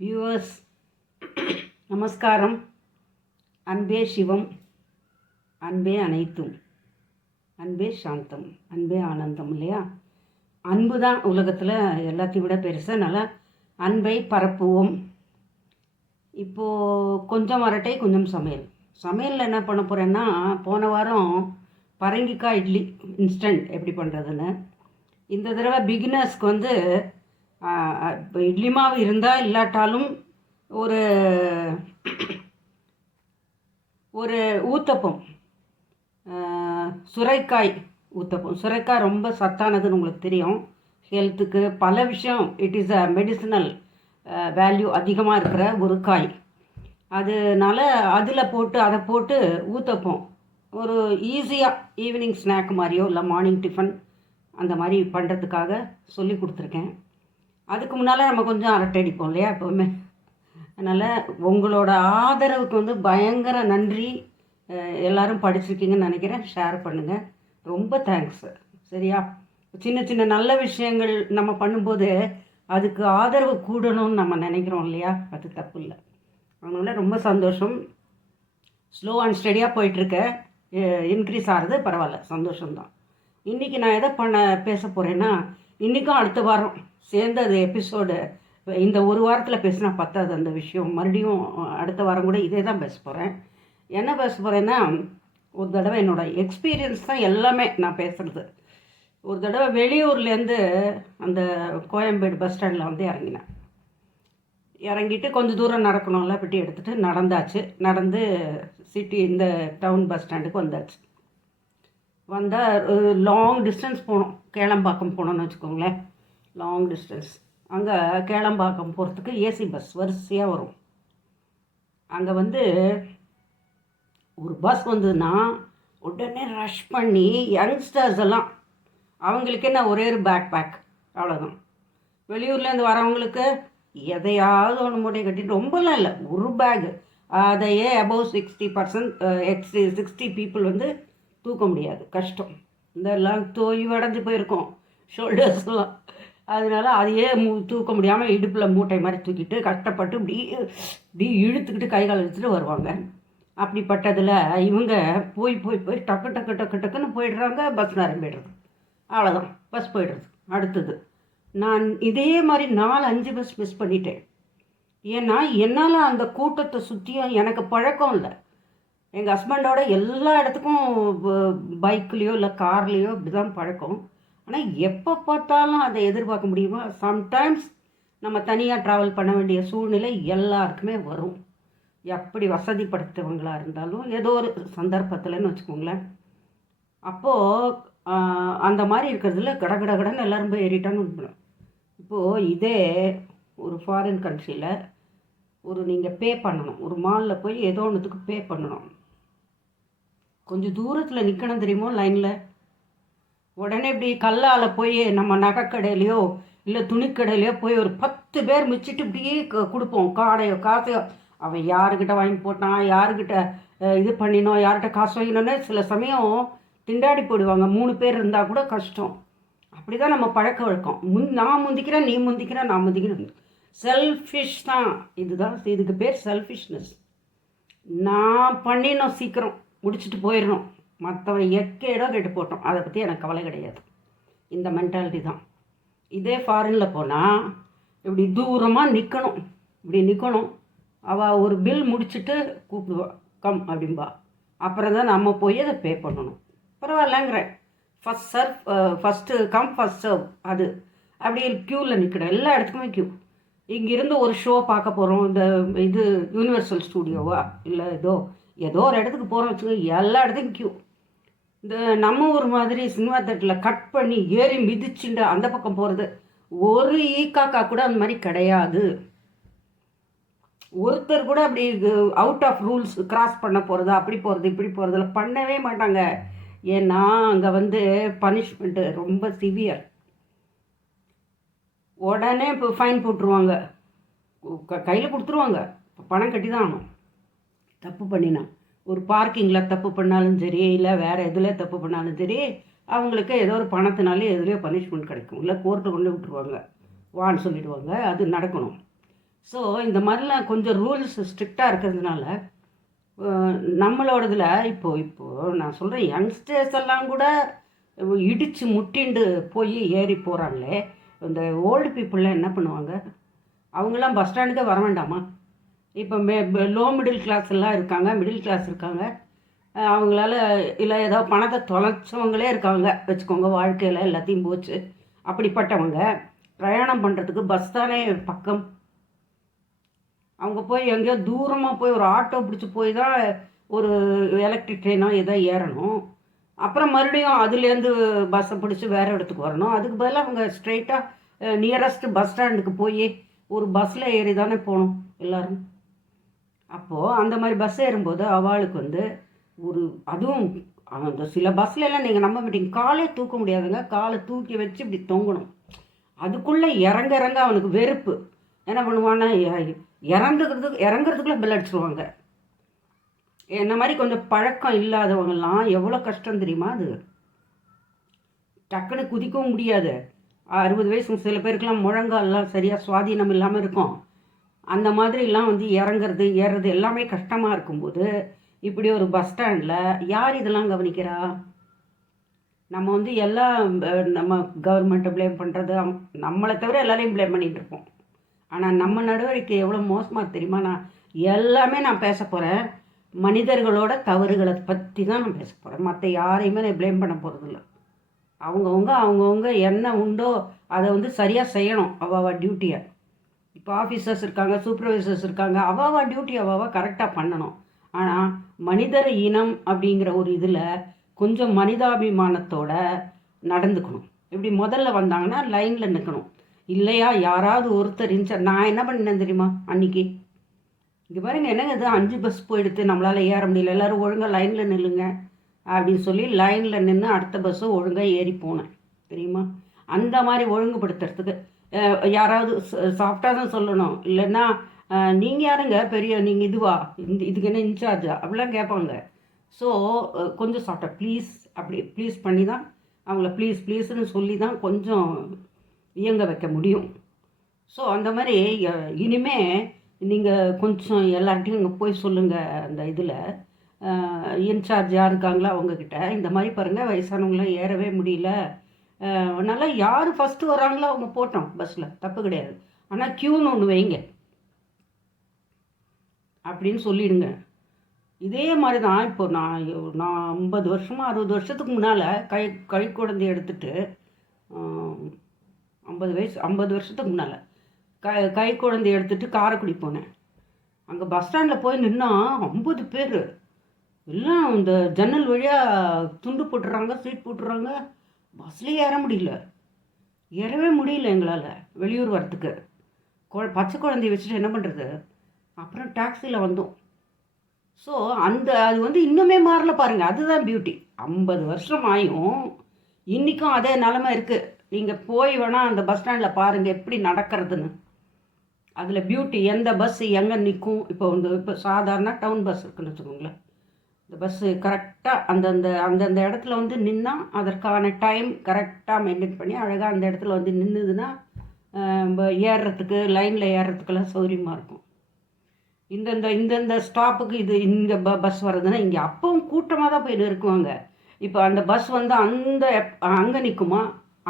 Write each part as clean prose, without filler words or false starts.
Viewers நமஸ்காரம். அன்பே சிவம், அன்பே அனைத்தும், அன்பே சாந்தம், அன்பே ஆனந்தம் இல்லையா? அன்பு தான் உலகத்தில் எல்லாத்தையும் விட பெருசு. நல்லா அன்பை பரப்புவோம். இப்போது கொஞ்சம் அரட்டை கொஞ்சம் சமையலில் என்ன பண்ண போகிறேன்னா, போன வாரம் பரங்கிக்காய் இட்லி இன்ஸ்டன்ட் எப்படி பண்ணுறதுன்னு, இந்த தடவை பிகினர்ஸ்க்கு வந்து இப்போ இட்லி மாவு இருந்தால் இல்லாட்டாலும் ஒரு ஒரு ஊத்தப்பம், சுரைக்காய் ஊத்தப்பம். சுரைக்காய் ரொம்ப சத்தானதுன்னு உங்களுக்கு தெரியும். ஹெல்த்துக்கு பல விஷயம், it is a medicinal value அதிகமாக இருக்கிற ஒரு காய். அதனால் அதை போட்டு ஊத்தப்பம் ஒரு ஈஸியாக ஈவினிங் ஸ்நாக் மாதிரியோ இல்லை மார்னிங் டிஃபன் அந்த மாதிரி பண்ணுறதுக்காக சொல்லி கொடுத்துருக்கேன். அதுக்கு முன்னால் நம்ம கொஞ்சம் அரட்டை அடிப்போம் இல்லையா எப்போவுமே. அதனால் உங்களோட ஆதரவுக்கு வந்து பயங்கர நன்றி. எல்லோரும் படிச்சிருக்கீங்கன்னு நினைக்கிறேன். ஷேர் பண்ணுங்கள். ரொம்ப தேங்க்ஸ். சரியா? சின்ன சின்ன நல்ல விஷயங்கள் நம்ம பண்ணும்போது அதுக்கு ஆதரவு கூடணும்னு நம்ம நினைக்கிறோம் இல்லையா? அது தப்பு இல்லை. அதனால் ரொம்ப சந்தோஷம். ஸ்லோ அண்ட் ஸ்டடியாக போயிட்டுருக்க, இன்க்ரீஸ் ஆகிறது பரவாயில்ல, சந்தோஷம்தான். இன்றைக்கி நான் எதை பேச போகிறேன்னா, இன்றைக்கும் அடுத்த வாரம் சேர்ந்து அது எபிசோடு இந்த ஒரு வாரத்தில் பேசினா பத்தாது அந்த விஷயம். மறுபடியும் அடுத்த வாரம் கூட இதே தான் பேச போகிறேன். என்ன பேச போகிறேன்னா, ஒரு தடவை என்னோடய எக்ஸ்பீரியன்ஸ் தான் எல்லாமே நான் பேசுகிறது. ஒரு தடவை வெளியூர்லேருந்து அந்த கோயம்பேடு பஸ் ஸ்டாண்டில் வந்து இறங்கிட்டு கொஞ்சம் தூரம் நடக்கணும்ல, பெட்டி எடுத்துகிட்டு நடந்து சிட்டி இந்த டவுன் பஸ் ஸ்டாண்டுக்கு வந்தாச்சு. வந்தால் லாங் டிஸ்டன்ஸ் போகணும். கேளம்பாக்கம் போகணுன்னு வச்சுக்கோங்களேன், லாங் டிஸ்டன்ஸ். அங்கே கேளம்பாக்கம் போகிறதுக்கு ஏசி பஸ் வரிசையாக வரும். அங்கே வந்து ஒரு பஸ் வந்ததுன்னா உடனே ரஷ் பண்ணி யங்ஸ்டர்ஸ் எல்லாம், அவங்களுக்கு என்ன ஒரே ஒரு பேக் அவ்வளோதான். வெளியூர்லேருந்து வரவங்களுக்கு எதையாவது ஒன்று மூட்டை கட்டிட்டு, ரொம்பலாம் இல்லை, ஒரு பேகு, அதையே அபவ் 60% 60 பீப்புள் வந்து தூக்க முடியாது, கஷ்டம். இதெல்லாம் தொய்வடைஞ்சு போயிருக்கோம் ஷோல்டர்ஸ்லாம். அதனால அதையே தூக்க முடியாமல் இடுப்பில் மூட்டை மாதிரி தூக்கிட்டு கஷ்டப்பட்டு இப்படி இழுத்துக்கிட்டு கை கால் வச்சுட்டு வருவாங்க. அப்படிப்பட்டதில் இவங்க போய் டக்குன்னு போயிடுறாங்க. பஸ் நிரம்பிடுறது, அவ்வளோதான், பஸ் போயிடுறது. அடுத்தது நான் இதே மாதிரி 4-5 பஸ் மிஸ் பண்ணிட்டேன். ஏன்னா என்னால் அந்த கூட்டத்தை சுற்றியும் எனக்கு பழக்கம் இல்லை. எங்கள் ஹஸ்பண்டோட எல்லா இடத்துக்கும் பைக்லேயோ இல்லை கார்லேயோ இப்படி தான் பழக்கம். ஆனால் எப்போ பார்த்தாலும் அதை எதிர்பார்க்க முடியுமா? சம்டைம்ஸ் நம்ம தனியாக ட்ராவல் பண்ண வேண்டிய சூழ்நிலை எல்லாருக்குமே வரும். எப்படி வசதிப்படுத்தவங்களாக இருந்தாலும் ஏதோ ஒரு சந்தர்ப்பத்தில்னு வச்சுக்கோங்களேன். அப்போது அந்த மாதிரி இருக்கிறதுல கடன்னு எல்லோரும் போய் ஏறிட்டான்னு விடணும். இப்போது இதே ஒரு ஃபாரின் கண்ட்ரியில் ஒரு நீங்கள் பே பண்ணணும், ஒரு மாலில் போய் ஏதோ ஒன்றுத்துக்கு பே பண்ணணும். கொஞ்சம் தூரத்தில் நிற்கணும் தெரியுமோ லைனில். உடனே இப்படி கல்லால் போய் நம்ம நகைக்கடையிலையோ இல்லை துணிக்கடையிலையோ போய் ஒரு 10 பேர் மிச்சிட்டு இப்படியே கொடுப்போம். காசையோ அவன் யாருக்கிட்ட வாங்கி போட்டான், யாருக்கிட்ட இது பண்ணினோம், யார்கிட்ட காசு வாங்கினோன்னே சில சமயம் திண்டாடி போடுவாங்க. 3 பேர் இருந்தால் கூட கஷ்டம். அப்படி தான் நம்ம பழக்க வழக்கம். நான் முந்திக்கிறேன், நீ முந்திக்கிறேன், நான் முந்திக்கிறேன். செல்ஃபிஷ் தான் இதுதான். இதுக்கு பேர் செல்ஃபிஷ்னஸ். நான் பண்ணினோம், சீக்கிரம் முடிச்சுட்டு போயிடணும், மற்றவன் எக்கேடோ கெட்டு போட்டோம், அதை பற்றி எனக்கு கவலை கிடையாது. இந்த மென்டாலிட்டி தான். இதே ஃபாரினில் போனால் இப்படி தூரமாக நிற்கணும். அவள் ஒரு பில் முடிச்சுட்டு கூப்பிடுவா, கம் அப்படின்பா. அப்புறம் தான் நம்ம போய் அதை பே பண்ணணும். பரவாயில்லங்கிறேன். First come first serve. அது அப்படி க்யூவில் நிற்கணும். எல்லா இடத்துக்குமே க்யூ. இங்கேருந்து ஒரு ஷோ பார்க்க போகிறோம், இது யூனிவர்சல் ஸ்டூடியோவா இல்லை ஏதோ ஒரு இடத்துக்கு போகிறோம் வச்சுக்கோங்க, எல்லா இடத்துக்கும் க்யூ. இந்த நம்ம ஊர் மாதிரி சினிமா தேட்டரில் கட் பண்ணி ஏறி மிதிச்சுண்டு அந்த பக்கம் போகிறது ஒரு ஈக்காக்கா கூட அந்த மாதிரி கிடையாது. ஒருத்தர் கூட அப்படி அவுட் ஆஃப் ரூல்ஸ் கிராஸ் பண்ண போகிறது, அப்படி போகிறது இப்படி போகிறதுல பண்ணவே மாட்டாங்க. ஏன்னா அங்கே வந்து பனிஷ்மெண்ட்டு ரொம்ப சிவியர். உடனே இப்போ ஃபைன் போட்டுருவாங்க, கையில் கொடுத்துருவாங்க, பணம் கட்டி தான் ஆகணும். தப்பு பண்ணினா ஒரு பார்க்கிங்கில் தப்பு பண்ணாலும் சரி, இல்லை வேறு எதில் தப்பு பண்ணாலும் சரி, அவங்களுக்கு ஏதோ ஒரு பணத்தினாலே எதுலேயோ பனிஷ்மெண்ட் கிடைக்கும். இல்லை கோர்ட்டை கொண்டு விட்டுருவாங்க, வான்னு சொல்லிடுவாங்க. அது நடக்கணும். ஸோ இந்த மாதிரிலாம் கொஞ்சம் ரூல்ஸ் ஸ்ட்ரிக்டாக இருக்கிறதுனால நம்மளோடதில் இப்போது நான் சொல்கிறேன், யங்ஸ்டர்ஸ் எல்லாம் கூட இடித்து முட்டிண்டு போய் ஏறி போகிறாங்களே. இந்த ஓல்டு பீப்புளெலாம் என்ன பண்ணுவாங்க? அவங்களாம் பஸ் ஸ்டாண்டுக்கே வர வேண்டாமா? இப்போ லோ மிடில் கிளாஸ் எல்லாம் இருக்காங்க, மிடில் கிளாஸ் இருக்காங்க. அவங்களால இல்லை ஏதோ பணத்தை தொலைச்சவங்களே இருக்காங்க வச்சுக்கோங்க. வாழ்க்கையில் எல்லாத்தையும் போச்சு. அப்படிப்பட்டவங்க பிரயாணம் பண்ணுறதுக்கு பஸ் தானே பக்கம். அவங்க போய் எங்கேயோ தூரமாக போய் ஒரு ஆட்டோ பிடிச்சி போய் தான் ஒரு எலக்ட்ரிக் ட்ரெயினோ ஏதோ ஏறணும். அப்புறம் மறுபடியும் அதுலேருந்து பஸ்ஸை பிடிச்சி வேறு இடத்துக்கு வரணும். அதுக்கு பதிலாக அவங்க ஸ்ட்ரெயிட்டாக நியரஸ்ட் பஸ் ஸ்டாண்டுக்கு போய் ஒரு பஸ்ஸில் ஏறி தானே போகணும் எல்லோரும். அப்போது அந்த மாதிரி பஸ் ஏறும்போது அவளுக்கு ஒரு அதுவும் அந்த சில பஸ்லெல்லாம் நீங்கள் நம்ப மாட்டீங்க, காலே தூக்க முடியாதுங்க. காலை தூக்கி வச்சு இப்படி தொங்கணும். அதுக்குள்ளே இறங்க இறங்க அவனுக்கு வெறுப்பு. என்ன பண்ணுவான்னா இறங்குறதுக்குள்ளே பெல் அடிச்சிருவாங்க. என்ன மாதிரி கொஞ்சம் பழக்கம் இல்லாதவங்கெல்லாம் எவ்வளோ கஷ்டம் தெரியுமா? அது டக்குன்னு குதிக்கவும் முடியாது. 60 வயசு சில பேருக்கெல்லாம் முழங்கால்லாம் சரியாக சுவாதீனம் இல்லாமல் இருக்கும். அந்த மாதிரிலாம் இறங்குறது ஏறுறது எல்லாமே கஷ்டமாக இருக்கும்போது இப்படி ஒரு பஸ் ஸ்டாண்டில் யார் இதெல்லாம் கவனிக்கிறா? நம்ம எல்லாம் நம்ம கவர்மெண்ட்டை ப்ளேம் பண்ணுறது, நம்மளை தவிர எல்லாரையும் ப்ளேம் பண்ணிகிட்டு இருப்போம். ஆனால் நம்ம நடவடிக்கை எவ்வளோ மோசமாக தெரியுமா? நான் பேச போகிறேன் மனிதர்களோட தவறுகளை பற்றி தான் நான் பேச போகிறேன். மற்ற யாரையுமே நான் ப்ளேம் பண்ண போகிறதில்ல. அவங்கவுங்க என்ன உண்டோ அதை சரியாக செய்யணும். அவள் டியூட்டியை. இப்போ ஆஃபீஸர்ஸ் இருக்காங்க, சூப்பர்வைசர்ஸ் இருக்காங்க, அவள் டியூட்டி அவள் கரெக்டாக பண்ணணும். ஆனால் மனிதர் இனம் அப்படிங்கிற ஒரு இதில் கொஞ்சம் மனிதாபிமானத்தோட நடந்துக்கணும். இப்படி முதல்ல வந்தாங்கன்னா லைனில் நிற்கணும். இல்லையா யாராவது ஒருத்தர் நான் என்ன பண்ணினேன் தெரியுமா? அன்றைக்கி இங்கே பாருங்கள், என்னங்க இது 5 பஸ் போயிடுத்து, நம்மளால் ஏற முடியல, எல்லோரும் ஒழுங்காக லைனில் நில்லுங்க அப்படின்னு சொல்லி லைனில் நின்று அடுத்த பஸ்ஸு ஒழுங்காக ஏறி போனேன் தெரியுமா? அந்த மாதிரி ஒழுங்குபடுத்துறதுக்கு யாராவது சாஃப்டாக தான் சொல்லணும். இல்லைன்னா நீங்கள் யாருங்க பெரிய, நீங்கள் இதுக்கு என்ன இன்சார்ஜா அப்படிலாம் கேட்பாங்க. ஸோ கொஞ்சம் சாஃப்டாக ப்ளீஸ் அப்படி ப்ளீஸ் பண்ணி தான் அவங்கள ப்ளீஸ்னு சொல்லி தான் கொஞ்சம் இயங்க வைக்க முடியும். ஸோ அந்த மாதிரி இனிமேல் நீங்கள் கொஞ்சம் எல்லார்ட்டையும் இங்கே போய் சொல்லுங்கள். அந்த இதில் இன்சார்ஜ் யார் இருக்காங்களோ அவங்கக்கிட்ட இந்த மாதிரி பாருங்கள், வயசானவங்களாம் ஏறவே முடியல, நல்லா யார் ஃபஸ்ட்டு வராங்களோ அவங்க போட்டோம் பஸ்ஸில், தப்பு கிடையாது. ஆனால் க்யூன்னு ஒன்று வைங்க அப்படின்னு சொல்லிடுங்க. இதே மாதிரி தான் இப்போ நான் 50 வருஷமாக 60 வருஷத்துக்கு முன்னால் கை குழந்தை எடுத்துகிட்டு 50 வருஷத்துக்கு முன்னால் கை குழந்தை எடுத்துகிட்டு காரைக்குடி போனேன். அங்கே பஸ் ஸ்டாண்டில் போய் நின்னா 50 பேர் எல்லாம் இந்த ஜன்னல் வழியாக துண்டு போட்டுடுறாங்க, சீட் போட்டுடுறாங்க. பஸ்லேயே ஏறவே முடியல எங்களால் வெளியூர் வரத்துக்கு. பச்சை குழந்தைய வச்சுட்டு என்ன பண்ணுறது? அப்புறம் டாக்ஸியில் வந்தோம். ஸோ அது இன்னுமே மாறல பாருங்கள். அதுதான் பியூட்டி. 50 வருஷம் ஆயும் இன்றைக்கும் அதே நிலமை இருக்குது. நீங்கள் போய் வேணால் அந்த பஸ் ஸ்டாண்டில் பாருங்கள் எப்படி நடக்கிறதுன்னு. அதில் பியூட்டி, எந்த பஸ் எங்கே நிற்கும். இப்போ சாதாரண டவுன் பஸ் இருக்குன்னு வச்சுக்கோங்களேன். இந்த பஸ்ஸு கரெக்டாக அந்தந்த இடத்துல நின்னால் அதற்கான டைம் கரெக்டாக மெயின்டைன் பண்ணி அழகாக அந்த இடத்துல நின்றுதுன்னா ஏறுறதுக்கு லைனில் ஏறுறதுக்கெல்லாம் சௌகரியமாக இருக்கும். இந்தந்த ஸ்டாப்புக்கு இங்கே பஸ் வர்றதுன்னா இங்கே அப்பவும் கூட்டமாக தான் போய் நிறுக்குவாங்க. இப்போ அந்த பஸ் அங்கே நிற்குமா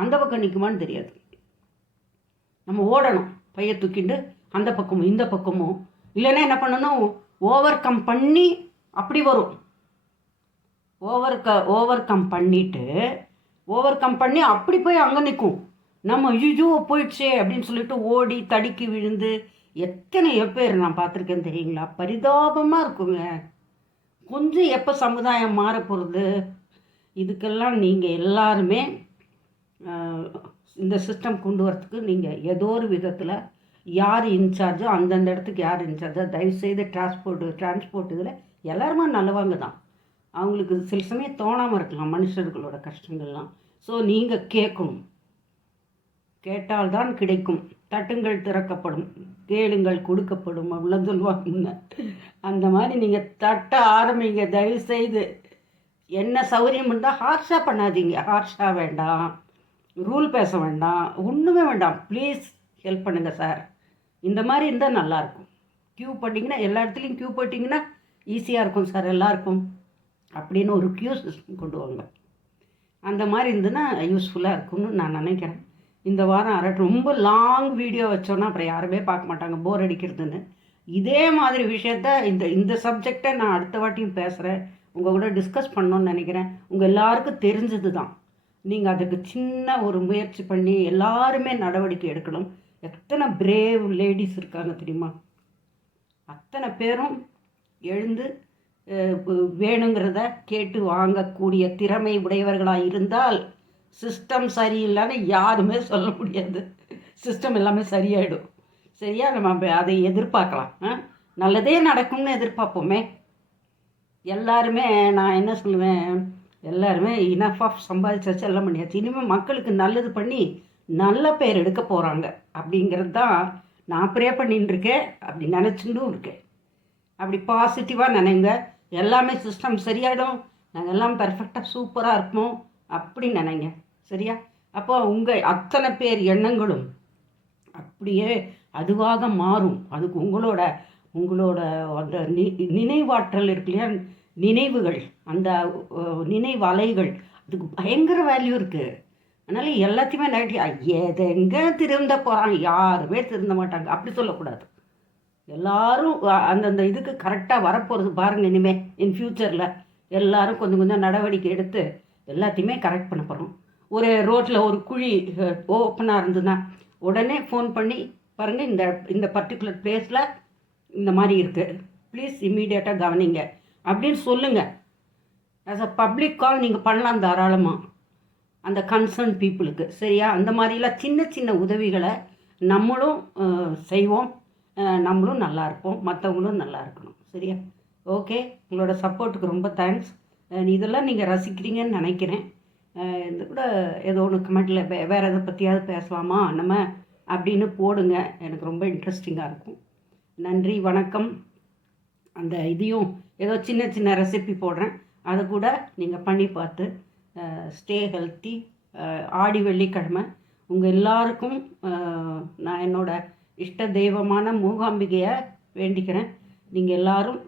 அந்த பக்கம் நிற்குமான்னு தெரியாது. நம்ம ஓடணும் பைய தூக்கிட்டு அந்த பக்கமும் இந்த பக்கமும். இல்லைன்னா என்ன பண்ணணும், ஓவர் கம் பண்ணி அப்படி வரும். ஓவர் கம் பண்ணி அப்படி போய் அங்கே நிற்கும். நம்ம ஐயோ போயிடுச்சே அப்படின்னு சொல்லிட்டு ஓடி தடுக்கி விழுந்து எத்தனையோ பேர் நான் பார்த்துருக்கேன் தெரியுங்களா? பரிதாபமாக இருக்குங்க. கொஞ்சம் எப்போ சமுதாயம் மாற போகிறது? இதுக்கெல்லாம் நீங்கள் எல்லாருமே இந்த சிஸ்டம் கொண்டு வரத்துக்கு நீங்கள் ஏதோ ஒரு விதத்தில் யார் இன்சார்ஜோ அந்தந்த இடத்துக்கு யார் இன்சார்ஜோ தயவுசெய்து டிரான்ஸ்போர்ட் இதில் எல்லாருமே நல்லவாங்க தான். அவங்களுக்கு சில சமயம் தோணாமல் இருக்கலாம் மனுஷர்களோட கஷ்டங்கள்லாம். ஸோ நீங்கள் கேட்கணும். கேட்டால்தான் கிடைக்கும். தட்டுங்கள் திறக்கப்படும், கேளுங்கள் கொடுக்கப்படும் அப்படிலாம் சொல்லுவாங்க. அந்த மாதிரி நீங்கள் தட்ட ஆரம்பிங்க தயவுசெய்து. என்ன சௌகரியம் இருந்தால் ஹார்ஷாக பண்ணாதீங்க. ஹார்ஷாக வேண்டாம், ரூல் பேச வேண்டாம், ஒன்றுமே வேண்டாம். ப்ளீஸ் ஹெல்ப் பண்ணுங்கள் சார் இந்த மாதிரி இருந்தால் நல்லாயிருக்கும். க்யூ பண்ணிங்கன்னா எல்லா இடத்துலையும் க்யூ போட்டிங்கன்னா ஈஸியாக இருக்கும் சார் எல்லாருக்கும் அப்படின்னு ஒரு க்யூ சிஸ்டம் கொண்டு வாங்க. அந்த மாதிரி இருந்துன்னா யூஸ்ஃபுல்லாக இருக்கும்னு நான் நினைக்கிறேன். இந்த வாரம் ரொம்ப லாங் வீடியோ வச்சோன்னா அப்புறம் யாருமே பார்க்க மாட்டாங்க, போர் அடிக்கிறதுன்னு. இதே மாதிரி விஷயத்த இந்த சப்ஜெக்டை நான் அடுத்த வாட்டியும் பேசுகிறேன், உங்கள் கூட டிஸ்கஸ் பண்ணணுன்னு நினைக்கிறேன். உங்கள் எல்லாருக்கும் தெரிஞ்சது தான். நீங்கள் அதுக்கு சின்ன ஒரு முயற்சி பண்ணி எல்லாருமே நடவடிக்கை எடுக்கணும். எத்தனை பிரேவ் லேடிஸ் இருக்காங்க தெரியுமா? அத்தனை பேரும் எழுந்து வேணுங்கிறத கேட்டு வாங்கக்கூடிய திறமை உடையவர்களாக இருந்தால் சிஸ்டம் சரியில்லைன்னு யாருமே சொல்ல முடியாது. சிஸ்டம் எல்லாமே சரியாயிடும். சரியா? நம்ம அதை எதிர்பார்க்கலாம். நல்லதே நடக்கும்னு எதிர்பார்ப்போமே. எல்லாருமே நான் என்ன சொல்லுவேன், எல்லாருமே இனஃப் ஆஃப் சம்பாதிச்சாச்சு, எல்லாம் பண்ணியாச்சு. இனிமேல் மக்களுக்கு நல்லது பண்ணி நல்ல பேர் எடுக்க போகிறாங்க அப்படிங்கிறது தான் நான் ப்ரே பண்ணின்னு இருக்கேன். அப்படி நினச்சிட்டும் இருக்கேன். அப்படி பாசிட்டிவாக நினைங்க. எல்லாமே சிஸ்டம் சரியாயிடும், நாங்கள் எல்லாம் பெர்ஃபெக்டாக சூப்பராக இருப்போம் அப்படி நினைங்க. சரியா? அப்போ உங்கள் அத்தனை பேர் எண்ணங்களும் அப்படியே அதுவாக மாறும். அதுக்கு உங்களோட அந்த நினைவாற்றல் இருக்கு இல்லையா, நினைவுகள், அந்த நினைவலைகள், அதுக்கு பயங்கர வேல்யூ இருக்குது. அதனால் எல்லாத்தையுமே நெகட்டிவ் எதெங்கே திருந்த போகிறாங்க, யாருமே திருந்த மாட்டாங்க அப்படி சொல்லக்கூடாது. எல்லோரும் அந்தந்த இதுக்கு கரெக்டாக வரப்போகிறது பாருங்கள். இனிமேல் இன் ஃப்யூச்சரில் எல்லோரும் கொஞ்சம் கொஞ்சம் நடவடிக்கை எடுத்து எல்லாத்தையுமே கரெக்ட் பண்ண போகிறோம். ஒரு ரோட்டில் ஒரு குழி ஓப்பனாக இருந்ததுன்னா உடனே ஃபோன் பண்ணி பாருங்கள், இந்த பர்டிகுலர் பிளேஸில் இந்த மாதிரி இருக்குது, ப்ளீஸ் இம்மீடியட்டாக கவனிங்க அப்படின்னு சொல்லுங்கள். ஆஸ் அ பப்ளிக் கால் நீங்கள் பண்ணலாம் தாராளமாக அந்த கன்சர்ன் பீப்புளுக்கு. சரியா? அந்த மாதிரிலாம் சின்ன சின்ன உதவிகளை நம்மளும் செய்வோம். நம்மளும் நல்லா இருப்போம், மற்றவங்களும் நல்லா இருக்கணும். சரியா? ஓகே, உங்களோட சப்போர்ட்டுக்கு ரொம்ப தேங்க்ஸ். இதெல்லாம் நீங்கள் ரசிக்கிறீங்கன்னு நினைக்கிறேன். இது கூட ஏதோ ஒன்று கமெண்ட்டில் வேறு எதை பற்றியாவது பேசலாமா நம்ம அப்படின்னு போடுங்க, எனக்கு ரொம்ப இன்ட்ரெஸ்டிங்காக இருக்கும். நன்றி, வணக்கம். அந்த இதையும் ஏதோ சின்ன சின்ன ரெசிபி போடுறேன், அதை கூட நீங்கள் பண்ணி பார்த்து ஸ்டே ஹெல்த்தி. ஆடி வெள்ளிக்கிழமை உங்கள் எல்லாருக்கும் நான் என்னோட இஷ்ட தெய்வமான மூகாம்பிகையை வேண்டிக்கிறேன். நீங்கள் எல்லாரும்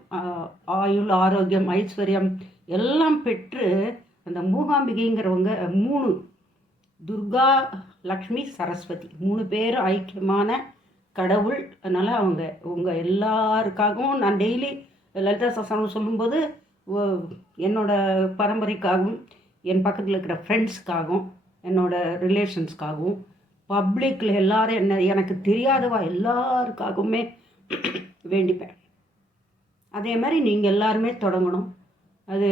ஆயுள், ஆரோக்கியம், ஐஸ்வர்யம் எல்லாம் பெற்று அந்த மூகாம்பிகைங்கிறவங்க 3 துர்கா, லக்ஷ்மி, சரஸ்வதி 3 பேர் ஐக்கியமான கடவுள். அதனால் அவங்க உங்கள் எல்லாருக்காகவும் நான் டெய்லி லலிதா சஹஸ்ரநாமம் சொல்லும்போது என்னோடய பரம்பரைக்காகவும், என் பக்கத்தில் இருக்கிற ஃப்ரெண்ட்ஸ்க்காகவும், என்னோடய ரிலேஷன்ஸ்க்காகவும், பப்ளிக்கில் எல்லோரும் எனக்கு தெரியாதவா எல்லாருக்காகவுமே வேண்டிப்பேன். அதே மாதிரி நீங்கள் எல்லாருமே தொடங்கணும். அது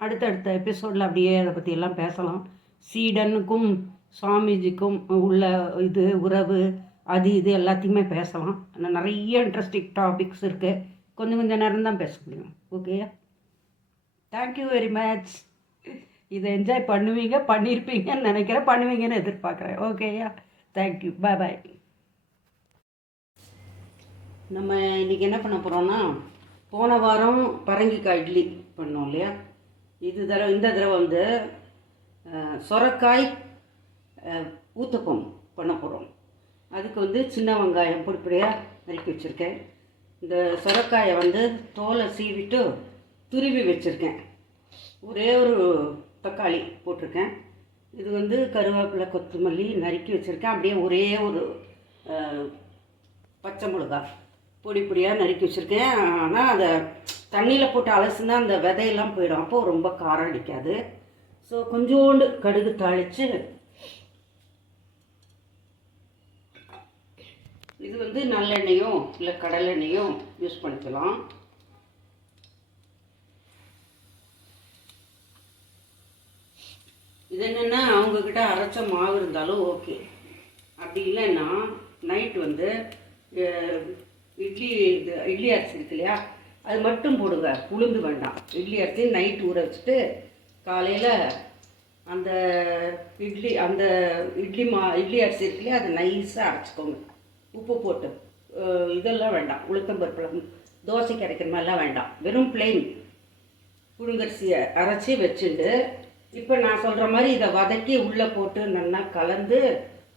அடுத்தடுத்த எபிசோடில் அப்படியே அதை பற்றி எல்லாம் பேசலாம். சீடனுக்கும் சுவாமிஜிக்கும் உள்ள இது உறவு, அது இது எல்லாத்தையுமே பேசலாம். ஆனால் நிறைய இன்ட்ரெஸ்டிங் டாபிக்ஸ் இருக்குது. கொஞ்சம் நேரம் தான் பேச முடியும். ஓகேயா? Thank you very much. இதை என்ஜாய் பண்ணியிருப்பீங்கன்னு நினைக்கிறேன், பண்ணுவீங்கன்னு எதிர்பார்க்குறேன். ஓகேயா? தேங்க்யூ, பாய் பாய். நம்ம இன்றைக்கி என்ன பண்ண போகிறோன்னா, போன வாரம் பரங்கிக்காய் இட்லி பண்ணோம் இல்லையா, இந்த தடவை வந்து சொரக்காய் ஊத்தப்பம் பண்ண போகிறோம். அதுக்கு வந்து சின்ன வெங்காயம் பொடிப்படியாக நறுக்கி வச்சுருக்கேன். இந்த சொரக்காயை வந்து தோலை சீவிட்டு துருவி வச்சுருக்கேன். ஒரே ஒரு தக்காளி போட்டிருக்கேன். இது வந்து கருவேப்பிலை, கொத்தமல்லி நறுக்கி வச்சுருக்கேன். அப்படியே ஒரே ஒரு பச்சை மிளகாய் பொடியாக நறுக்கி வச்சுருக்கேன். ஆனால் அதை தண்ணியில் போட்டு அலசுனா அந்த விதையெல்லாம் போயிடும், அப்போது ரொம்ப காரம் அடிக்காது. ஸோ கொஞ்சோண்டு கடுகு தாளித்து, இது வந்து நல்லெண்ணெயோ இல்லை கடலெண்ணெயோ யூஸ் பண்ணிக்கலாம். இது என்னென்னா, அவங்கக்கிட்ட அரைச்ச மாவு இருந்தாலும் ஓகே. அப்படி இல்லைன்னா நைட் வந்து இட்லி அரிசி இருக்கு இல்லையா, அது மட்டும் போடுங்க, உளுந்து வேண்டாம். இட்லி அரிசி நைட் ஊற வச்சுட்டு காலையில் அந்த இட்லி அரிசி இருக்கு இல்லையா, அதை நைஸாக அரைச்சிக்கோங்க. உப்பு போட்டு, இதெல்லாம் வேண்டாம், உளுத்தம்பருப்பு தோசைக்கு அரைக்கிற மாதிரிலாம் வேண்டாம். வெறும் பிளெயின் புழுங்கரிசியை அரைச்சி வச்சுட்டு, இப்போ நான் சொல்கிற மாதிரி இதை வதக்கி உள்ளே போட்டு நல்லா கலந்து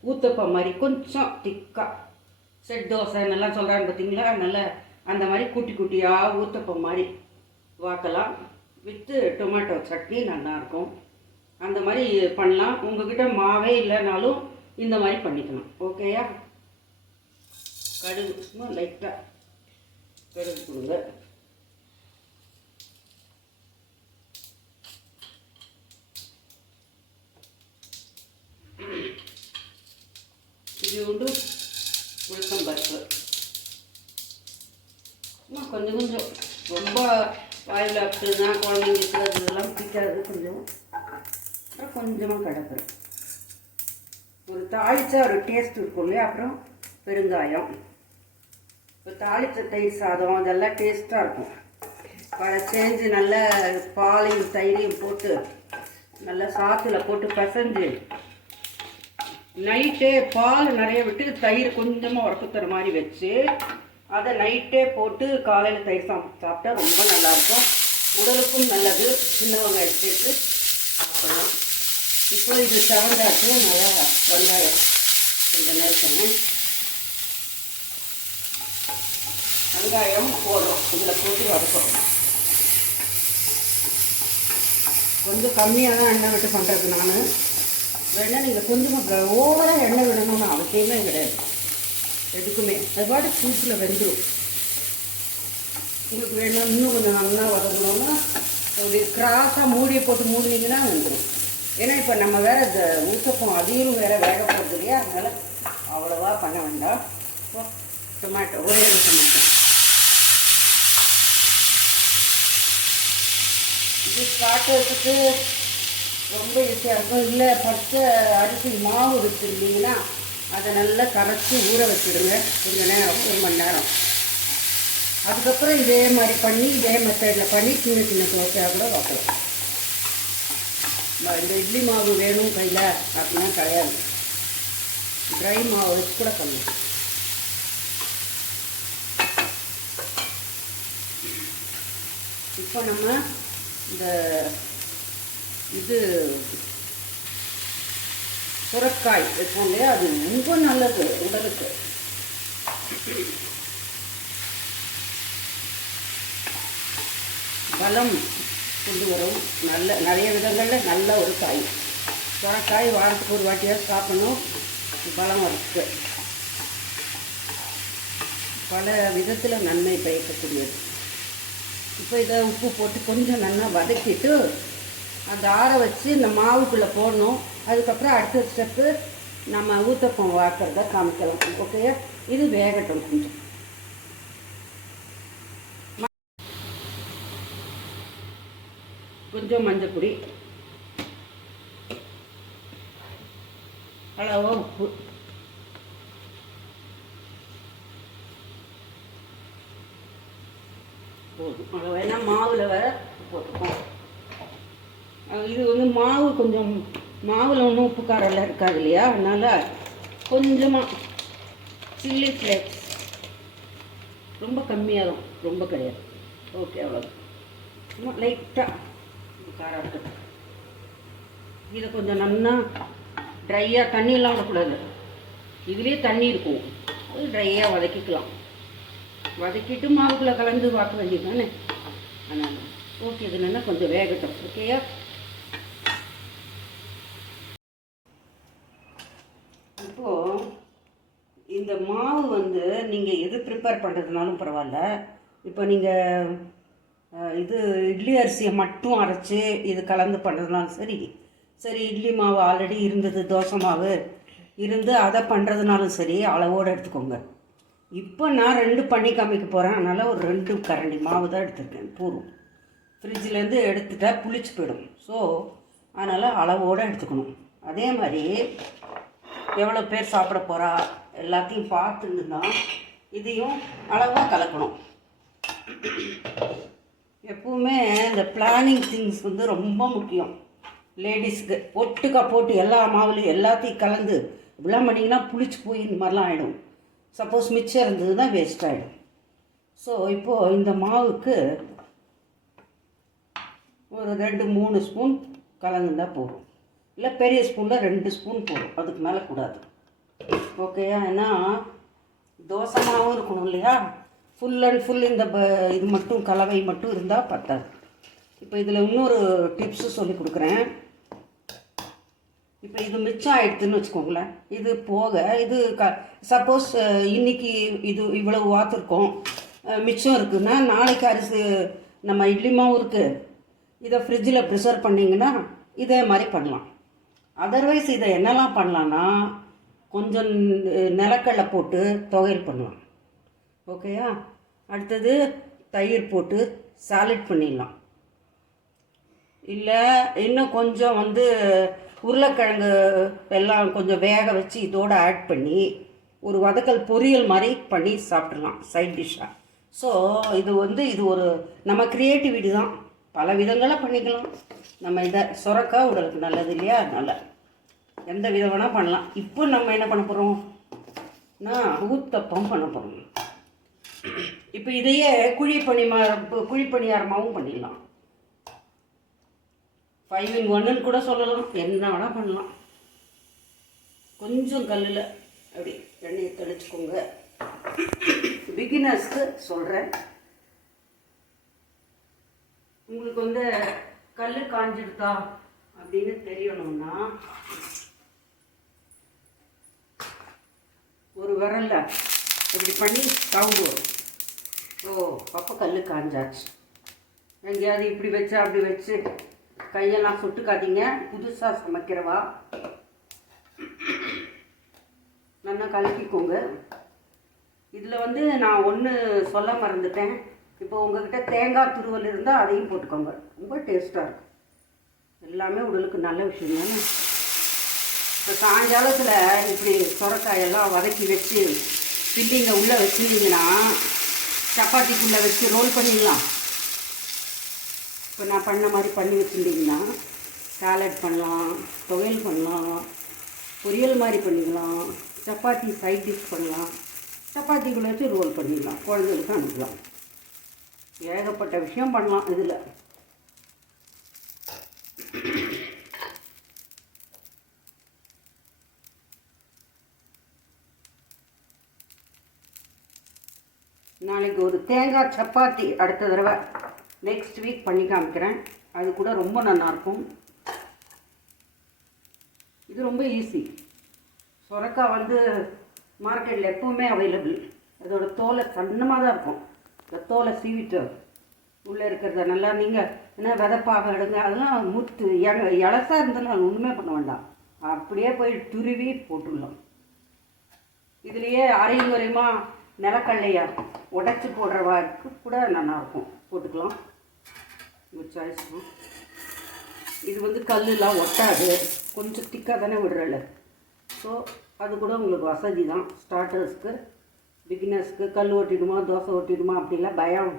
ஊத்தப்பம் மாதிரி கொஞ்சம் திக்காக செட் தோசை நல்லா சொல்கிறாங்க பார்த்தீங்களா, நல்ல அந்த மாதிரி குட்டி குட்டியாக ஊத்தப்பம் மாதிரி வாக்கலாம். வித்து டொமேட்டோ சட்னி நல்லாயிருக்கும். அந்த மாதிரி பண்ணலாம். உங்கள்கிட்ட மாவே இல்லைனாலும் இந்த மாதிரி பண்ணிக்கலாம். ஓகேயா? கடுகு சும்மா லைட்டாக கடுகு கொடுங்க. இது உண்டு உளுத்தம் பருப்பு சும்மா கொஞ்சம் கொஞ்சம், ரொம்ப வாயில் அப்படின்னா குழந்தைங்களுக்கு அதெல்லாம் பிடிக்காது. கொஞ்சம் அப்புறம் கொஞ்சமாக கிடக்குறேன். ஒரு தாளிச்சா ஒரு டேஸ்ட் இருக்கும் இல்லையா. அப்புறம் பெருங்காயம். இப்போ தாளித்த தயிர் சாதம் அதெல்லாம் டேஸ்ட்டாக இருக்கும். அதை செஞ்சு நல்லா பாலையும் தயிரையும் போட்டு நல்லா சாத்தில் போட்டு பிசைஞ்சு நைட்டே பால் நிறைய விட்டு தயிர் கொஞ்சமாக உரப்புத்துற மாதிரி வச்சு அதை நைட்டே போட்டு காலையில் தயிர் சாப்பிட்டா ரொம்ப நல்லாயிருக்கும். உடலுக்கும் நல்லது. சின்னவங்க எடுத்துட்டு சாப்பிடலாம். இப்போ இது சாந்தாச்சு. நல்லா வெங்காயம் கொஞ்சம் நறுக்கணும். வெங்காயம் போடுறோம். இதில் போட்டு வதக்கணும். கொஞ்சம் கம்மியாக தான் எண்ணெய் விட்டு பண்ணுறது. நான் வேணா நீங்கள் கொஞ்சமாக ஓவராக எண்ணெய் விடணும்னு அவசியமே கிடையாது. எதுக்குமே அது பாட்டு சூப்பில் வெந்துடும். உங்களுக்கு வேணும் இன்னும் கொஞ்சம் நல்லா வதங்கணும்னா அப்படி கிராஸாக மூடியை போட்டு மூடினீங்கன்னா வெந்துடும். ஏன்னா இப்போ நம்ம வேறு இந்த ஊத்தப்பம் அதையும் வேறு வேக போகிறது இல்லையா. அதனால் அவ்வளோவா பண்ண வேண்டாம். இப்போ டொமேட்டோ ஒரே ஒரு டொமேட்டோ இது காட்டுறதுக்கு ரொம்ப ஈஸியாக இருக்கும். இல்லை ஃபஸ்ட்டு அரிசி மாவு வச்சுருந்தீங்கன்னா அதை நல்லா கரைச்சி ஊற வச்சுடுங்க கொஞ்சம் நேரம், 1 மணி நேரம். அதுக்கப்புறம் இதே மாதிரி பண்ணி இதே மெத்தடில் பண்ணி சின்ன சின்ன தோசையாக கூட வைக்கலாம். இந்த இட்லி மாவு வேணும் கையில் அப்படின்னா கிடையாது. ட்ரை மாவு வச்சு கூட பண்ணலாம். இப்போ நம்ம இந்த இது சுரக்காய் வைப்போம் இல்லையா, அது ரொம்ப நல்லது உடலுக்கு. பலம் கொண்டு வரும். நிறைய விதங்களில் நல்ல ஒரு காய் சுரக்காய். வாரத்துக்கு ஒரு வாட்டியாக சாப்பிடணும். பலம் இருக்கு. பல விதத்தில் நன்மை பயக்கக்கூடியது. இப்போ இதை உப்பு போட்டு கொஞ்சம் நல்லா வதக்கிட்டு அந்த ஆற வச்சு இந்த மாவுக்குள்ளே போடணும். அதுக்கப்புறம் அடுத்த ஸ்டெப்பு நம்ம ஊத்தப்பம் வாக்கிறத காமிக்கலாம். ஓகேயா? இது வேகட்டும். கொஞ்சம் மஞ்சள் பொடி, அளவா உப்பு, போதும். அளவு ஏன்னா மாவில் வேற போட்டுப்போம். இது வந்து மாவு கொஞ்சம் மாவில் ஒன்றும் உப்பு காரெல்லாம் இருக்காது இல்லையா. அதனால் கொஞ்சமாக சில்லி ஃப்ளேக்ஸ் ரொம்ப கம்மியாகும், ரொம்ப கிடையாது. ஓகே, அவ்வளோ லைட்டாக காரம் இருக்குது. இதை கொஞ்சம் நல்லா ட்ரையாக, தண்ணியெல்லாம் விடக்கூடாது. இதுலேயே தண்ணி இருக்கும். அது ட்ரையாக வதக்கிக்கலாம். வதக்கிட்டு மாவுக்குள்ளே கலந்து வாக்க வேண்டியது தானே. அதனால் ஓகே, இது நல்லா கொஞ்சம் வேகட்டும். ஓகேயா? இப்போது இந்த மாவு வந்து நீங்கள் எது ப்ரிப்பேர் பண்ணுறதுனாலும் பரவாயில்ல. இப்போ நீங்கள் இது இட்லி அரிசியை மட்டும் அரைச்சி இது கலந்து பண்ணுறதுனாலும் சரி, இட்லி மாவு ஆல்ரெடி இருந்தது, தோசை மாவு இருந்து அதை பண்ணுறதுனாலும் சரி, அளவோடு எடுத்துக்கோங்க. இப்போ நான் 2 பண்ணி காமிக்க போகிறேன். அதனால் ஒரு 2 கரண்டி மாவு தான் எடுத்துருக்கேன். போதும். ஃப்ரிட்ஜிலேருந்து எடுத்துட்டா புளிச்சு போயிடும். ஸோ அதனால் அளவோடு எடுத்துக்கணும். அதே மாதிரி எவ்வளோ பேர் சாப்பிட போகிறா எல்லாத்தையும் பார்த்துன்னு தான் இதையும் அளவாக கலக்கணும். எப்பவுமே இந்த பிளானிங் திங்ஸ் வந்து ரொம்ப முக்கியம் லேடிஸ்க்கு. ஒட்டுக்கா போட்டு எல்லா மாவுலையும் எல்லாத்தையும் கலந்து இப்படிலாம் பண்ணிங்கன்னா புளிச்சு போய் இந்த மாதிரிலாம் ஆகிடும். சப்போஸ் மிச்சம் இருந்ததுன்னா வேஸ்ட் ஆகிடும். ஸோ இப்போது இந்த மாவுக்கு ஒரு 2-3 ஸ்பூன் கலந்துதான் போதும். இல்லை பெரிய ஸ்பூனில் 2 ஸ்பூன் போதும், அதுக்கு மேலே கூடாது. ஓகேயா? ஏன்னா தோசை மாவும் இருக்கணும் இல்லையா? ஃபுல் அண்ட் ஃபுல் இந்த இது மட்டும் கலவை மட்டும் இருந்தால் பத்தாது. இப்போ இதில் இன்னொரு டிப்ஸு சொல்லி கொடுக்குறேன். இப்போ இது மிச்சம் ஆகிடுதுன்னு வச்சுக்கோங்களேன். இது போக இது சப்போஸ் இன்றைக்கி இது இவ்வளவு வாத்திருக்கோம், மிச்சம் இருக்குதுன்னா நாளைக்கு அரிசி நம்ம இட்லி மாவும் இருக்குது, இதை ஃப்ரிட்ஜில் ப்ரிசர்வ் பண்ணிங்கன்னா இதே மாதிரி பண்ணலாம். அதர்வைஸ் இதை என்னெல்லாம் பண்ணலான்னா கொஞ்சம் நிலக்கடலை போட்டு துவையல் பண்ணலாம். ஓகேயா? அடுத்தது தயிர் போட்டு சாலட் பண்ணிடலாம். இல்லை இன்னும் கொஞ்சம் உருளைக்கிழங்கு எல்லாம் கொஞ்சம் வேக வச்சு இதோடு ஆட் பண்ணி ஒரு வதக்கல் பொரியல் மாதிரி பண்ணி சாப்பிட்றலாம் சைட் டிஷ்ஷாக. ஸோ இது ஒரு நம்ம க்ரியேட்டிவிட்டி தான். பல விதங்களாக பண்ணிக்கலாம். நம்ம இதை சுரக்காய் உடலுக்கு நல்லது இல்லையா? அதனால் எந்த விதம் வேணால் பண்ணலாம். இப்போ நம்ம என்ன பண்ண போகிறோம்? ஊத்தப்பம் பண்ண போகிறோம். இப்போ இதையே குழிப்பணியாரமாகவும் பண்ணிடலாம். 5 in 1 கூட சொல்லலாம். என்ன வேணால் பண்ணலாம். கொஞ்சம் கல்லில் அப்படி எண்ணெயை தெளிச்சுக்கோங்க. பிகினர்ஸ்க்கு சொல்கிறேன். உங்களுக்கு கல் காஞ்சிடுதா அப்படின்னு தெரியணும்னா ஒரு விரல்ல இப்படி பண்ணி சவுண்டு வரும். அப்போ கல் காஞ்சாச்சு. எங்கேயாவது இப்படி வச்சா அப்படி வச்சு கையெல்லாம் சுட்டுக்காதீங்க. புதுசாக சமைக்கிறவா நல்லா கலக்கிக்கோங்க. இதில் நான் ஒன்று சொல்ல மறந்துட்டேன். இப்போ உங்கள்கிட்ட தேங்காய் துருவல் இருந்தால் அதையும் போட்டுக்கோங்க. ரொம்ப டேஸ்ட்டாக இருக்கும். எல்லாமே உடலுக்கு நல்ல விஷயம் தானே. இப்போ சாயங்காலத்தில் இப்படி சுரக்காயெல்லாம் வதக்கி வச்சு ஃபில்லிங்கை உள்ளே வச்சுருந்தீங்கன்னா சப்பாத்திக்குள்ளே வச்சு ரோல் பண்ணிடலாம். இப்போ நான் பண்ண மாதிரி பண்ணி வச்சுருந்தீங்கன்னா சாலட் பண்ணலாம், துவையல் பண்ணலாம், பொரியல் மாதிரி பண்ணிக்கலாம், சப்பாத்தி சைட் டிஷ் பண்ணலாம், சப்பாத்திக்குள்ளே வச்சு ரோல் பண்ணிடலாம், குழந்தைகளுக்கு அனுப்பலாம். ஏகப்பட்ட விஷயம் பண்ணலாம் இதில். நாளைக்கு ஒரு தேங்காய் சப்பாத்தி அடுத்த தடவை நெக்ஸ்ட் வீக் பண்ணி காமிக்கிறேன். அது கூட ரொம்ப நல்லாயிருக்கும். இது ரொம்ப ஈஸி. சுரக்காய் மார்க்கெட்டில் எப்போவுமே அவைலபிள். அதோட தோலை சன்னமாக தான் இருக்கும். இந்த தோலை சீவிட்டு உள்ளே இருக்கிறத நல்லா நீங்கள் என்ன விதப்பாக எடுங்க. அதெல்லாம் முத்து இலசாக இருந்தாலும் ஒன்றுமே பண்ண வேண்டாம். அப்படியே போய் துருவி போட்டுடலாம். இதுலேயே அரையும் குறையுமா நிலக்கடலையை உடச்சி போடுறவாருக்கு கூட நல்லாயிருக்கும், போட்டுக்கலாம். ஒரு சாய்ஸ். இது கல்லாம் ஒட்டாது, கொஞ்சம் திக்காக தானே விடுறல. ஸோ அது கூட உங்களுக்கு வசதி தான். ஸ்டார்டர்ஸ்க்கு, பிகினர்ஸ்க்கு கல் ஓட்டிடுமா தோசை ஓட்டிடுமா அப்படிலாம் பயம்.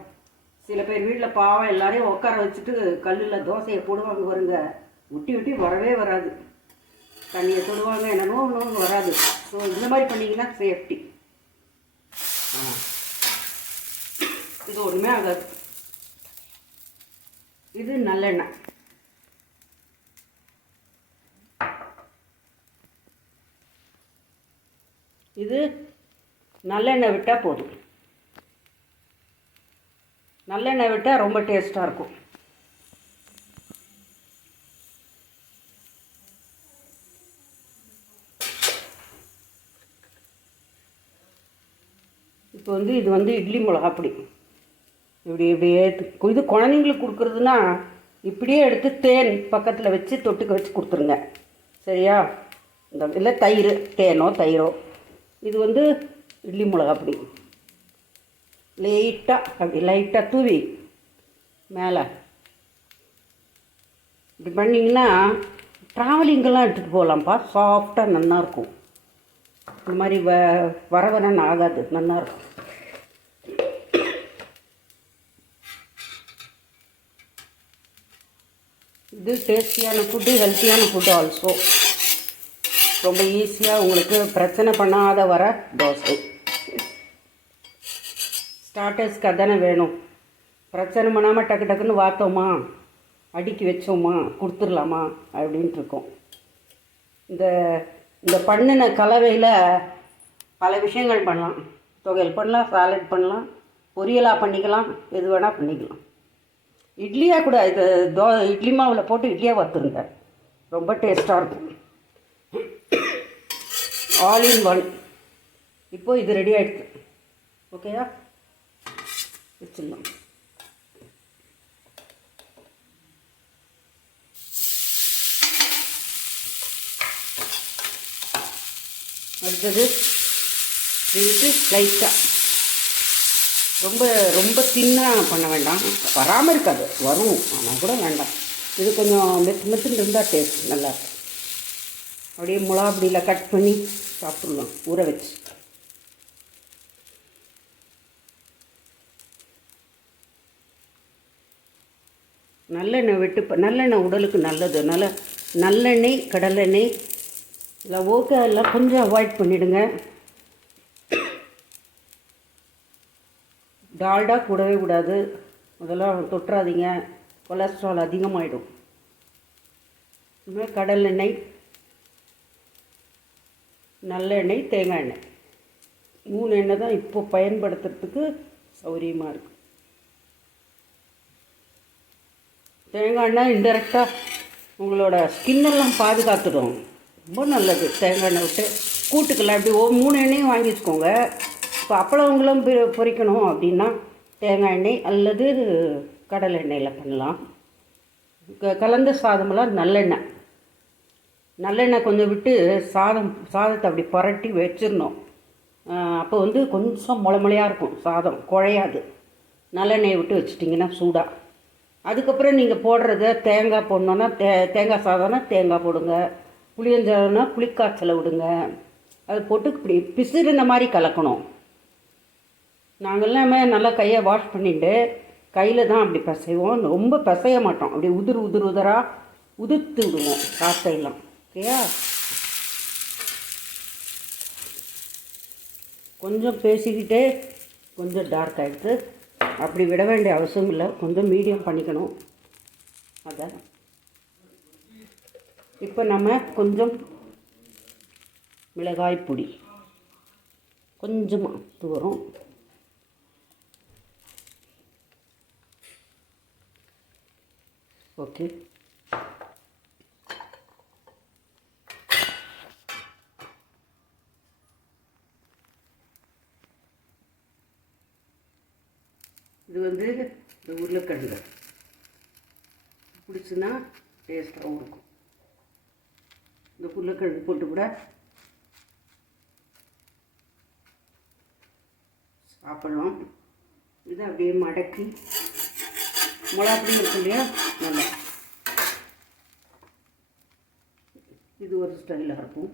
சில பேர் வீட்டில் பாவம் எல்லாரையும் உட்கார வச்சுட்டு கல்லில் தோசையை போடுவாங்க. வருங்க ஒட்டி வரவே வராது. தண்ணியை தொடுவாங்க, என்னமோ ஒன்று வராது. ஸோ இந்த மாதிரி பண்ணிங்கன்னா சேஃப்டி. இது ஒன்றுமே ஆகாது. இது நல்லெண்ணெய். இது நல்லெண்ணெய் விட்டால் போதும். நல்லெண்ணெய் விட்டால் ரொம்ப டேஸ்ட்டாக இருக்கும். இப்போ இது இட்லி மிளகா பொடி. இப்படியே இது குழந்தைங்களுக்கு கொடுக்குறதுனா இப்படியே எடுத்து தேன் பக்கத்தில் வச்சு தொட்டுக்க வச்சு கொடுத்துருங்க. சரியா? இல்லை தயிர், தேனோ தயிரோ. இது இட்லி மிளகா பொடி லைட்டாக தூவி மேலே இப்படி பண்ணிங்கன்னா ட்ராவலிங்கெல்லாம் எடுத்துகிட்டு போகலாம்ப்பா. சாஃப்டாக நல்லாயிருக்கும். இந்த மாதிரி வரவரன்னு ஆகாது, நல்லாயிருக்கும். இது டேஸ்டியான ஃபுட்டு, ஹெல்த்தியான ஃபுட்டு ஆல்சோ. ரொம்ப ஈஸியாக உங்களுக்கு பிரச்சனை பண்ணாத வர தோசை. ஸ்டார்டர்ஸ்க்கு அதானே வேணும். பிரச்சனை பண்ணாமல் டக்கு டக்குன்னு வாத்தோமா அடுக்கி வச்சோமா கொடுத்துடலாமா அப்படின்ட்டு இருக்கோம். இந்த பண்ணின கலவையில் பல விஷயங்கள் பண்ணலாம். துவையல் பண்ணலாம், சாலட் பண்ணலாம், பொரியலாக பண்ணிக்கலாம், எது வேணால் பண்ணிக்கலாம். இட்லியாக கூட இது இட்லி மாவில் போட்டு இட்லியாக வறுத்துருங்க, ரொம்ப டேஸ்ட்டாக இருக்கும். All in one. இப்போது இது ரெடி ஆகிடுது. ஓகேயா, வச்சிடலாம். அடுத்தது இதுக்கு லைட்டாக ரொம்ப ரொம்ப தின்னாக பண்ண வேண்டாம், வராமல் இருக்காது, வரும், ஆனால் கூட வேண்டாம். இது கொஞ்சம் மெத்துன்னு இருந்தால் டேஸ்ட் நல்லாயிருக்கும். அப்படியே மிளகா அப்படியில் கட் பண்ணி சாப்பிட்லாம் ஊற வச்சு. நல்லெண்ணெய் நல்லெண்ணெய் உடலுக்கு நல்லது. நல்லெண்ணெய், கடலெண்ணெய் இல்லை ஓகே எல்லாம் கொஞ்சம் அவாய்ட் பண்ணிவிடுங்க. டால்டா கூடவே கூடாது, அதெல்லாம் தொட்டுறாதீங்க, கொலஸ்ட்ரால் அதிகமாகிடும். இதுமாதிரி கடலெண்ணெய், நல்லெண்ணெய், தேங்காய் எண்ணெய் 3 எண்ணெய் தான் இப்போ பயன்படுத்துறதுக்கு சௌகரியமாக இருக்குது. தேங்காய் எண்ணெய் இன்டெரக்டாக உங்களோட ஸ்கின்னெல்லாம் பாதுகாத்துடும், ரொம்ப நல்லது. தேங்காய் எண்ணெய் விட்டு கூட்டுக்கெல்லாம் அப்படி 3 எண்ணெயும் வாங்கி வச்சுக்கோங்க. இப்போ அப்பளவங்களும் பொரிக்கணும் அப்படின்னா தேங்காய் எண்ணெய் அல்லது கடலை எண்ணெயில் பண்ணலாம். கலந்த சாதமெல்லாம் நல்லெண்ணெய் கொஞ்சம் விட்டு சாதத்தை அப்படி புரட்டி வச்சிடணும். அப்போ கொஞ்சம் முளையாக இருக்கும், சாதம் குழையாது. நல்லெண்ணெயை விட்டு வச்சிட்டிங்கன்னா சூடாக. அதுக்கப்புறம் நீங்கள் போடுறத தேங்காய் போடணுன்னா தேங்காய் சாதம்னா தேங்காய் போடுங்க, புளியஞ்சாதம்னா புளிக்காய்ச்சலை விடுங்க. அது போட்டு இப்படி பிசுறுன மாதிரி கலக்கணும். நாங்கள்லாமே நல்லா கையை வாஷ் பண்ணிவிட்டு கையில் தான் அப்படி பிசைவோம், ரொம்ப பிசைய மாட்டோம். அப்படி உதிராக உதிர்த்து விடுவோம் சாத்தையெல்லாம். ஓகேயா, கொஞ்சம் பேசிக்கிட்டே கொஞ்சம் டார்க் ஆகிடுது, அப்படி விட வேண்டிய அவசியம் இல்லை, கொஞ்சம் மீடியம் பண்ணிக்கணும். அதான் இப்போ நம்ம கொஞ்சம் மிளகாய் பொடி கொஞ்சமாக தூரம், ஓகே. இது இந்த உருளைக்கிழங்கு பிடிச்சுன்னா டேஸ்ட்டாகவும் இருக்கும். இந்த உருளைக்கிழங்கு போட்டு கூட சாப்பிடலாம். இதை அப்படியே மடக்கி மிளகாப்பொடி இருக்கும் இல்லையா, நல்லா இது ஒரு ஸ்டைலாக இருக்கும்,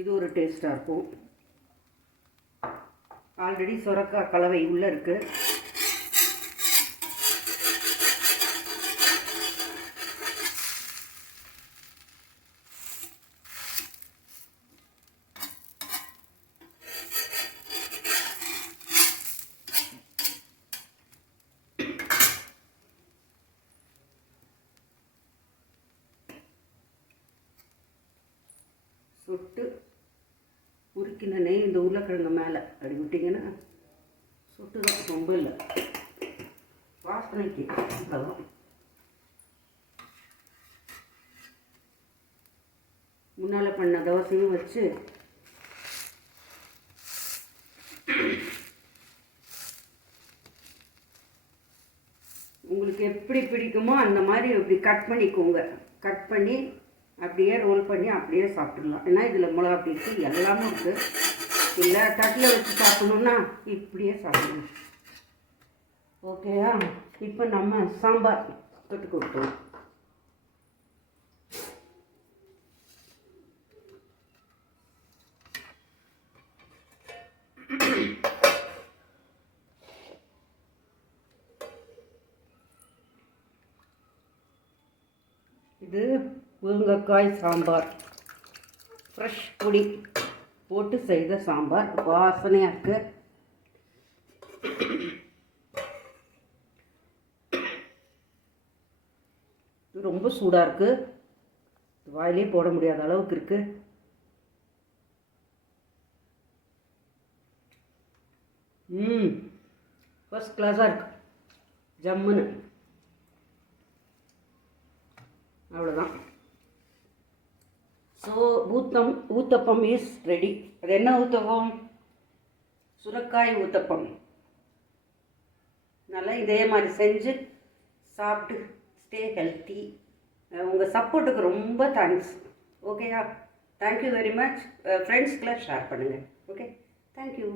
இது ஒரு டேஸ்ட்டாக இருக்கும். ஆல்ரெடி சுரக்காய் கலவை உள்ளே இருக்குது. சுட்டு உருக்கின நெய் இந்த உருளைக்கிழங்கு மேலே அப்படி விட்டிங்கன்னா சுட்டு தான், ரொம்ப இல்லை, வாசனைக்கு அதெல்லாம். முன்னால் பண்ண தோசையும் வச்சு உங்களுக்கு எப்படி பிடிக்குமோ அந்த மாதிரி இப்படி கட் பண்ணிக்கோங்க. கட் பண்ணி அப்படியே ரோல் பண்ணி அப்படியே சாப்பிட்றலாம். ஏன்னா இதில் மிளகா பீஸு எல்லாமே இருக்குது. இல்லை தட்டில் வச்சு சாப்பிட்ணுன்னா இப்படியே சாப்பிடணும். ஓகேயா, இப்போ நம்ம சாம்பார் தொட்டு கொடுப்போம். இது முருங்கைக்காய் சாம்பார், ஃப்ரெஷ் பொடி போட்டு செய்த சாம்பார், வாசனையாக இருக்குது. ரொம்ப சூடாக இருக்குது, வாயிலே போட முடியாத அளவுக்கு இருக்குது. ஃபர்ஸ்ட் கிளாஸாக இருக்கு, ஜம்முன்னு. அவ்வளோதான். So uttapam is ready. அது என்ன ஊத்தப்பம்? சுரக்காய் ஊத்தப்பம். நல்லா இதே மாதிரி செஞ்சு சாப்பிட்டு ஸ்டே ஹெல்த்தி. உங்கள் சப்போர்ட்டுக்கு ரொம்ப தேங்க்ஸ். ஓகேயா? Thank you very much. ஃப்ரெண்ட்ஸ்க்கெலாம் ஷேர் பண்ணுங்கள். Okay, thank you.